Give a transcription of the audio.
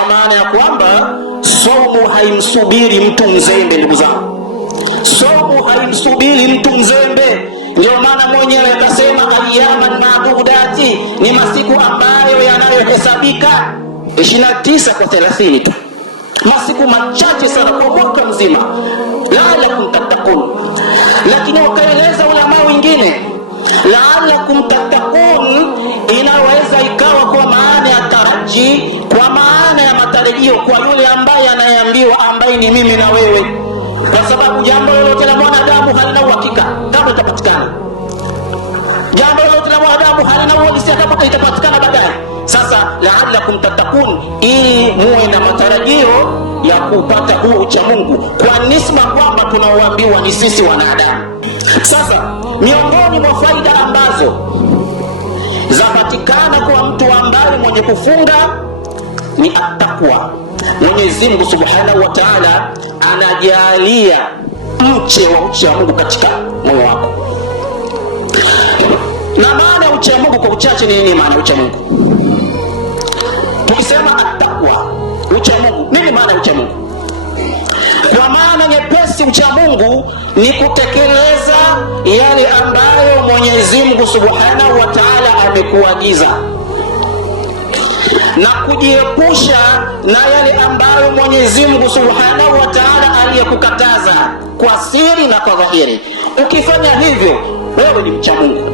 kwa maana ya kwamba somo haimsubiri mtu mzembe. Ndugu zangu, somo haimsubiri mtu mzembe. Ndio maana mwenyewe akasema ayyaman ma'dudati, ni masiku ambayo yanayohesabika 29 kwa 30 tu, masiku machache sana kwa mwaka mzima. La'allakum tattaqun. Lakini wakaeleza ulama wengine la'allakum tattaqun inaweza ikawa kwa maana ya taraji, kwa maana ya matarajio kwa yule ambaye anayeambiwa, ambaye ni mimi na wewe, kwa sababu jambo lolote la mwanadamu halina uhakika kama litapatikana. Jambo lolote la mwanadamu halina uhalisia kama litapatikana baadaye. Sasa la'allakum tattaqun, ili muwe na matarajio ya kupata huu cha Mungu, kwa nisba kwamba tunaoambiwa ni sisi wanadamu. Sasa miongoni mwa faida ambazo zapatikana kwa mtu ambaye mwenye kufunga ni at-taqwa. Mwenyezi Mungu Subhanahu wa Ta'ala anajalia mche wa ucha Mungu katika moyo wako. Na maana ya ucha Mungu kwa uchache ni nini? Maana ucha Mungu, tukisema at-taqwa, ucha Mungu, nini maana ucha Mungu? Kwa maana nyepesi, ucha Mungu ni kutekeleza yale ambayo Mwenyezi Mungu Subhanahu wa Ta'ala amekuagiza na kujiepusha na yale ambayo Mwenyezi Mungu Subhanahu wa Ta'ala aliyekukataza kwa siri na kwa dhahiri. Ukifanya hivyo, wewe ni mcha Mungu.